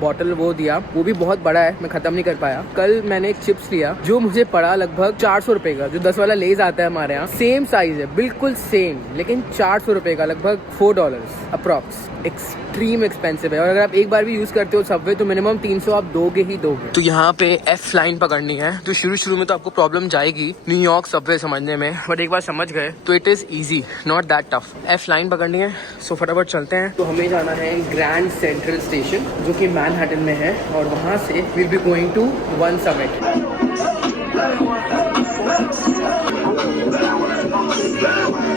बॉटल वो दिया, वो भी बहुत बड़ा है, मैं ख़त्म नहीं कर पाया। कल मैंने एक चिप्स लिया जो मुझे पड़ा लगभग 400 रुपये का, जो 10 वाला लेज आता है हमारे यहाँ, सेम साइज है बिल्कुल सेम, लेकिन 400 रुपये का, लगभग $4 अप्रॉक्स। एक्सट्रीम एक्सपेंसिव है, और अगर आप एक बार भी यूज़ करते हो सबवे तो मिनिमम 300 आप दोगे ही दोगे। तो यहाँ पे F लाइन पकड़नी है, तो शुरू में तो आपको प्रॉब्लम जाएगी न्यूयॉर्क सबवे समझने में, बट एक बार समझ गए तो it is easy, not that tough. F line पकड़नी है, सो फटाफट चलते हैं। तो हमें जाना है ग्रैंड सेंट्रल स्टेशन जो कि मैनहट्टन में है, और वहाँ से will be going to one summit.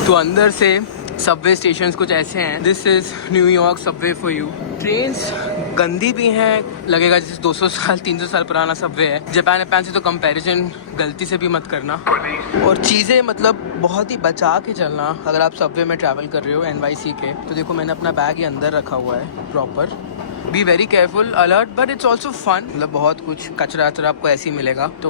तो अंदर से सबवे स्टेशन कुछ ऐसे हैं। This is New York subway for you. Trains गंदी भी हैं, लगेगा जैसे 200 साल 300 साल पुराना सबवे है। जापान से तो कंपैरिजन गलती से भी मत करना। और चीज़ें मतलब बहुत ही बचा के चलना अगर आप सबवे में ट्रैवल कर रहे हो NYC के। तो देखो मैंने अपना बैग ही अंदर रखा हुआ है proper. Be very careful, alert, but it's also fun. मतलब बहुत कुछ कचरा आपको ऐसे ही मिलेगा, तो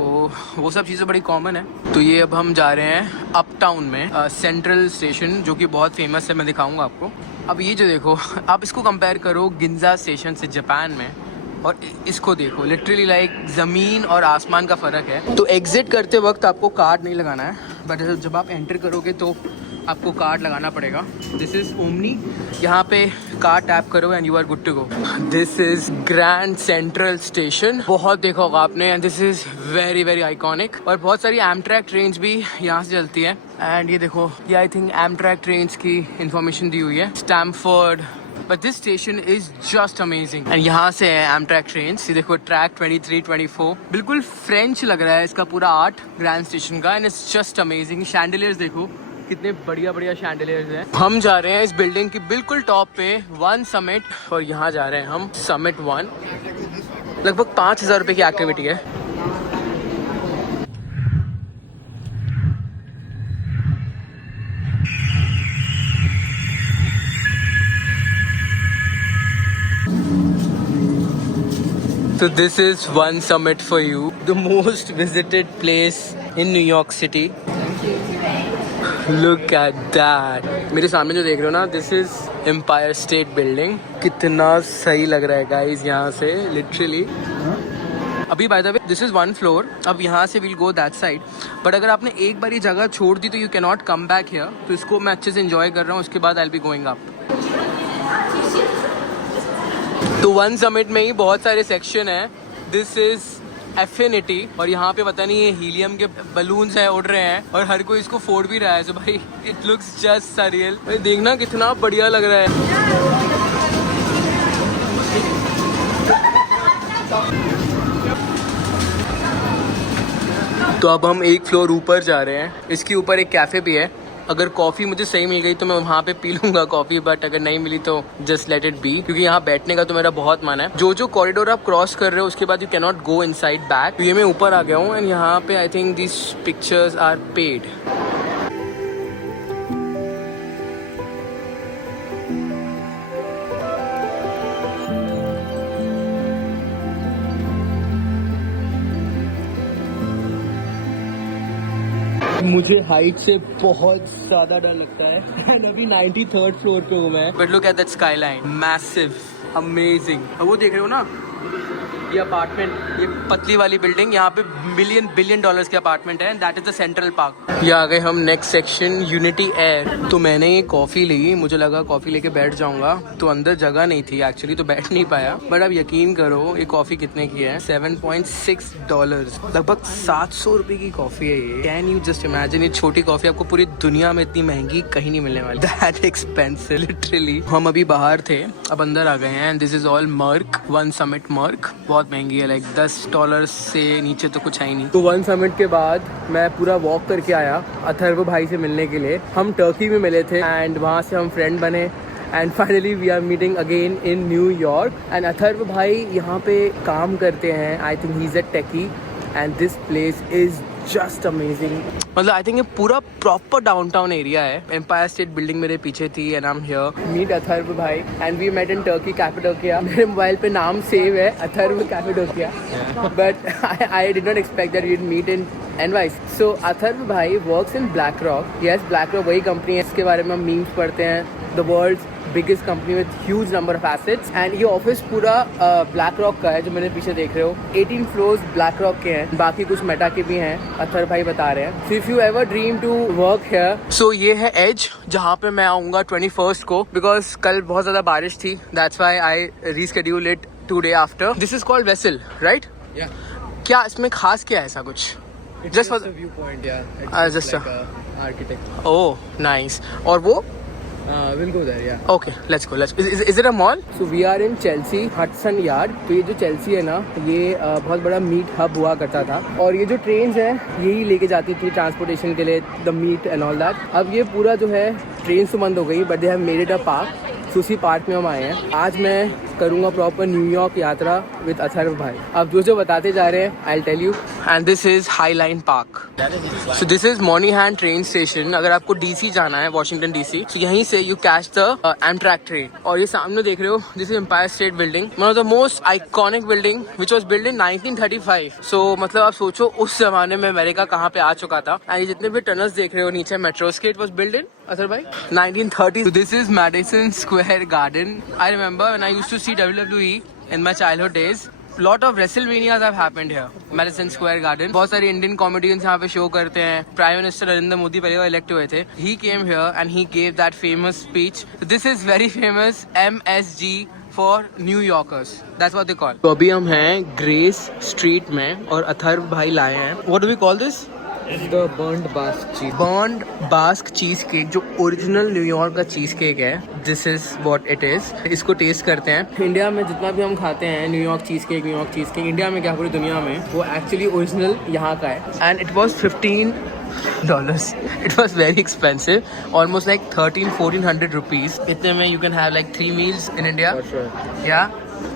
वो सब चीज़ें बड़ी कॉमन है। तो ये अब हम जा रहे हैं अप टाउन में सेंट्रल स्टेशन, जो कि बहुत फेमस है, मैं दिखाऊंगा आपको। अब ये जो देखो, आप इसको कंपेयर करो गिंजा स्टेशन से जापान में, और इसको देखो, लिटरली लाइक ज़मीन और आसमान का फ़र्क है। तो एग्जिट करते वक्त आपको कार्ड नहीं लगाना है, बट जब आप एंटर करोगे तो आपको कार्ड लगाना पड़ेगा। दिस इज़ ओमनी, यहाँ पे कार्ड टैप करो and you are good to go. This is Grand Central station, बहुत देखा होगा आपने, and this is very very iconic. और बहुत सारी एमट्रैक ट्रेन्स भी यहाँ से चलती है। एंड ये देखो, ये आई थिंक एमट्रैक ट्रेन्स की इंफॉर्मेशन दी हुई है, Stamford. But this station is just amazing. And यहाँ से है एमट्रैक ट्रेन्स, ये देखो ट्रैक 23, 24, बिल्कुल फ्रेंच लग रहा है इसका पूरा आर्ट ग्रैंड स्टेशन का, and it's just amazing. Chandeliers देखो, कितने बढ़िया बढ़िया शैंडलियर्स हैं। हम जा रहे हैं इस बिल्डिंग की बिल्कुल टॉप पे, वन समिट, और यहाँ जा रहे हैं हम समिट 1। लगभग 5000 रुपये की एक्टिविटी है। So this is one summit for you, the most visited place in New York City. Look at that. मेरे सामने जो देख रहे हो ना, this is Empire State Building. कितना सही लग रहा है गाइस यहाँ से, लिटरली। अभी bye the way this is 1 floor, अब यहाँ से will go that side. But अगर आपने एक बार ये जगह छोड़ दी तो you can not come back here. तो इसको मैं अच्छे से एंजॉय कर रहा हूँ, उसके बाद आई विल बी गोइंग अप। तो वन समिट में ही बहुत सारे सेक्शन है। दिस इज एफिनिटी, और यहाँ पे पता नहीं ये हीलियम के बलून्स है उड़ रहे हैं, और हर कोई इसको फोड़ भी रहा है। तो भाई इट लुक्स जस्ट सरियल। भाई देखना कितना बढ़िया लग रहा है। तो अब हम एक फ्लोर ऊपर जा रहे हैं, इसके ऊपर एक कैफे भी है। अगर कॉफ़ी मुझे सही मिल गई तो मैं वहाँ पे पी लूँगा कॉफ़ी, बट अगर नहीं मिली तो जस्ट लेट इट बी, क्योंकि यहाँ बैठने का तो मेरा बहुत मन है। जो कॉरिडोर आप क्रॉस कर रहे हो उसके बाद you can not go inside back. तो ये मैं ऊपर आ गया हूँ, एंड यहाँ पे I think this pictures are paid. मुझे हाइट से बहुत ज़्यादा डर लगता है, एंड अभी 93rd फ्लोर पे हूँ मैं। But look at that sky line, massive, amazing. अब वो देख रहे हो ना, ये अपार्टमेंट, ये पतली वाली बिल्डिंग, यहाँ पे बिलियन डॉलर्स के अपार्टमेंट है, that is the central park. ये आ गए हम नेक्स्ट सेक्शन, यूनिटी एयर। तो मैंने ये कॉफ़ी ली, मुझे लगा कॉफ़ी लेके बैठ जाऊंगा, तो अंदर जगह नहीं थी एक्चुअली, तो बैठ नहीं पाया। बट अब यकीन करो ये कॉफ़ी कितने की है, $7.6, लगभग 700 रुपये की कॉफ़ी है ये। कैन यू जस्ट इमेजिन, ये छोटी कॉफ़ी आपको पूरी दुनिया में इतनी महंगी कहीं नहीं मिलने वाली, दैट एक्सपेंसिव लिटरली। हम अभी बाहर थे, अब अंदर आ गए हैं, and this is all Merck, one summit Merck. बहुत महंगी है, लाइक $10 से नीचे तो कुछ है ही नहीं। तो वन समिट के बाद मैं पूरा वॉक करके आया अथर्व भाई से मिलने के लिए। हम टर्की में मिले थे एंड वहाँ से हम फ्रेंड बने, and finally we are meeting again in New York. And Atharva भाई यहाँ पे काम करते हैं, I think he is a techie, and this place is just amazing. मतलब आई थिंक ये पूरा प्रॉपर डाउनटाउन एरिया है। एम्पायर स्टेट बिल्डिंग मेरे पीछे थी, and I am here meet Atharva भाई, and we met in Turkey Cappadocia. मेरे mobile पे नाम सेव है Atharva Cappadocia, but I did not expect that we would meet in NYC। So Atharva भाई works in BlackRock। Yes, BlackRock वही company है, इसके बारे में हम मीम्स पढ़ते हैं, the world's biggest company with huge number of assets. And ये ऑफिस पूरा BlackRock का है, जो मेरे पीछे देख रहे हो। 18 फ्लोर्स BlackRock के हैं, बाकी कुछ मेटा के भी हैं, अथर्व भाई बता रहे हैं। So if you ever dream to work here, so ये है एज जहाँ पे मैं आऊँगा 21st को, बिकॉज कल बहुत ज़्यादा बारिश थी, that's why I reschedule it 2 days after. This is called vessel, right? क्या इसमें खास क्या है ऐसा कुछ? Just for the viewpoint, yeah. It's just like a architect. Oh, nice. और वो? We'll go there, yeah. Okay, let's go. Is it a mall? So we are in Chelsea, Hudson Yard. तो ये जो चेल्सी है ना, ये बहुत बड़ा मीट हब हुआ करता था, और ये जो ट्रेन्स हैं यही लेके जाती थी ट्रांसपोर्टेशन के लिए, the meet and all that. अब ये पूरा जो है ट्रेन तो बंद हो गई, but they have made it a park. तो उसी पार्क में हम आए हैं। आज मैं करूँगा प्रॉपर न्यूयॉर्क यात्रा विद अथर्व भाई। अब जो बताते जा रहे हैं I will tell you. And this is High Line Park. So this is Moynihan train station. अगर आपको DC जाना है, वॉशिंगटन DC, तो यहीं से you catch the Amtrak train. और ये सामने देख रहे हो, this is Empire State building, one of the most iconic building which was build in 1935। So मतलब आप सोचो उस जमाने में अमेरिका कहाँ पे आ चुका था। एंड ये जितने भी टनल्स देख रहे हो नीचे मेट्रोस के, it was build in Athar भाई 1930. So this is Madison Square Garden. I remember when I used to see WWE in my childhood days. Lot of WrestleManias have happened here. Madison Square Garden. बहुत सारे Indian comedians यहाँ पे show करते हैं। Prime minister Narendra Modi पहले बार elect हुए थे। He came here and he gave that famous speech. So this is very famous MSG for New Yorkers. That's what they call. तो अभी हम हैं ग्रेस स्ट्रीट में और अथर्व भाई लाए हैं। What do we call this? The burned Basque cheese. Burned bask cheese cake, जो ओरिजिनल न्यूयॉर्क का चीज केक है। This is what it is. इसको टेस्ट करते हैं। इंडिया में जितना भी हम खाते हैं न्यूयॉर्क चीज केक, इंडिया में क्या पूरी दुनिया में, वो एक्चुअली ओरिजिनल यहाँ का है। And it was $15. It was very expensive, almost like 1300-1400 rupees. इतने में you can have like 3 meals in India. For sure. Yeah,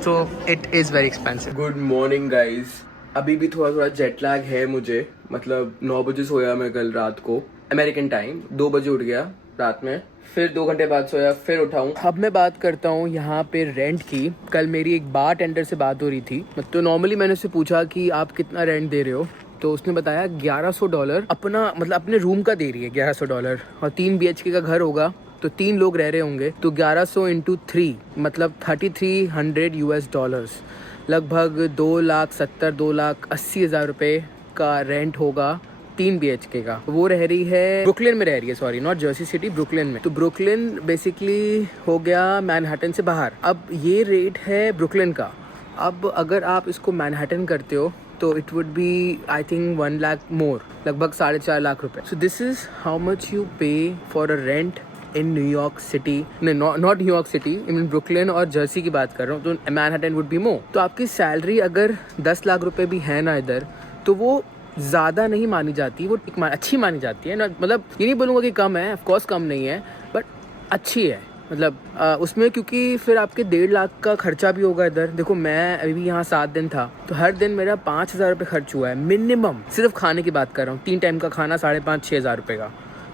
so it is very expensive. Good morning guys. अभी भी थोड़ा जेट लैग है मुझे, मतलब 9 बजे सोया मैं कल रात को अमेरिकन टाइम, 2 बजे उठ गया रात में, फिर 2 घंटे बाद सोया, फिर उठाऊँ। अब मैं बात करता हूँ यहाँ पे रेंट की। कल मेरी एक बार टेंडर से बात हो रही थी, तो नॉर्मली मैंने उससे पूछा कि आप कितना रेंट दे रहे हो, तो उसने बताया $1100 अपना, मतलब अपने रूम का दे रही है $1100, और 3 BHK का घर होगा तो 3 लोग रह रहे होंगे, तो 1100 × 3 मतलब $3300 लगभग 2,70,000-2,80,000 रुपये का रेंट होगा 3 BHK का। वो रह रही है ब्रुकलिन में, रह रही है, sorry not Jersey city, Brooklyn में। तो ब्रुकलिन बेसिकली हो गया मैनहट्टन से बाहर। अब ये रेट है ब्रुकलिन का। अब अगर आप इसको मैनहट्टन करते हो तो it would be I think 1 lakh more, लगभग 4.5 लाख रुपए। So this is how much you pay for a rent in New York City, not New York City, in Brooklyn और जर्सी की बात कर रहा हूँ, तो मैनहट्टन वुड बी मोर। तो आपकी सैलरी अगर 10 लाख रुपए भी है ना इधर, तो वो ज़्यादा नहीं मानी जाती, वो अच्छी मानी जाती है ना। मतलब ये नहीं बोलूँगा कि कम है, ऑफकोर्स कम नहीं है, बट अच्छी है। मतलब उसमें, क्योंकि फिर आपके 1.5 लाख का खर्चा भी होगा इधर। देखो मैं अभी यहाँ 7 दिन था, तो हर दिन मेरा 5,000 रुपये खर्च हुआ है मिनिमम, सिर्फ खाने की बात कर रहा हूँ। 3 टाइम का खाना 5,500-6 हज़ार रुपये का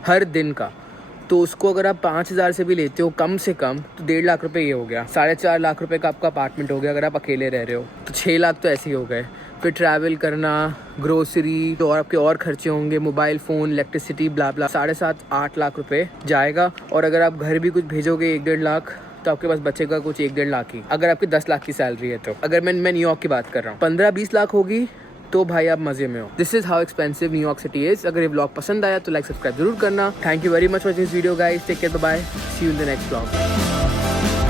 हर दिन का। तो उसको अगर आप 5,000 से भी लेते हो कम से कम, तो 1.5 लाख रुपए ये हो गया। 4.5 लाख रुपए का आपका अपार्टमेंट हो गया अगर आप अकेले रह रहे हो, तो 6 लाख तो ऐसे ही हो गए। फिर ट्रैवल करना, ग्रोसरी, तो और आपके और खर्चे होंगे, मोबाइल फ़ोन, इलेक्ट्रिसिटी, ब्ला ब्ला, 7.5-8 लाख रुपए जाएगा। और अगर आप घर भी कुछ भेजोगे 1-1.5 लाख, तो आपके पास बचेगा कुछ 1-1.5 लाख की, अगर आपकी 10 लाख की सैलरी है तो। अगर मैं न्यूयॉर्क की बात कर रहा हूँ, 15-20 लाख होगी तो भाई आप मजे में हो। This is how expensive New York city is. अगर ये व्लॉग पसंद आया तो लाइक सब्सक्राइब जरूर करना। Thank you very much for this video guys, take care, bye bye, see you in the next vlog.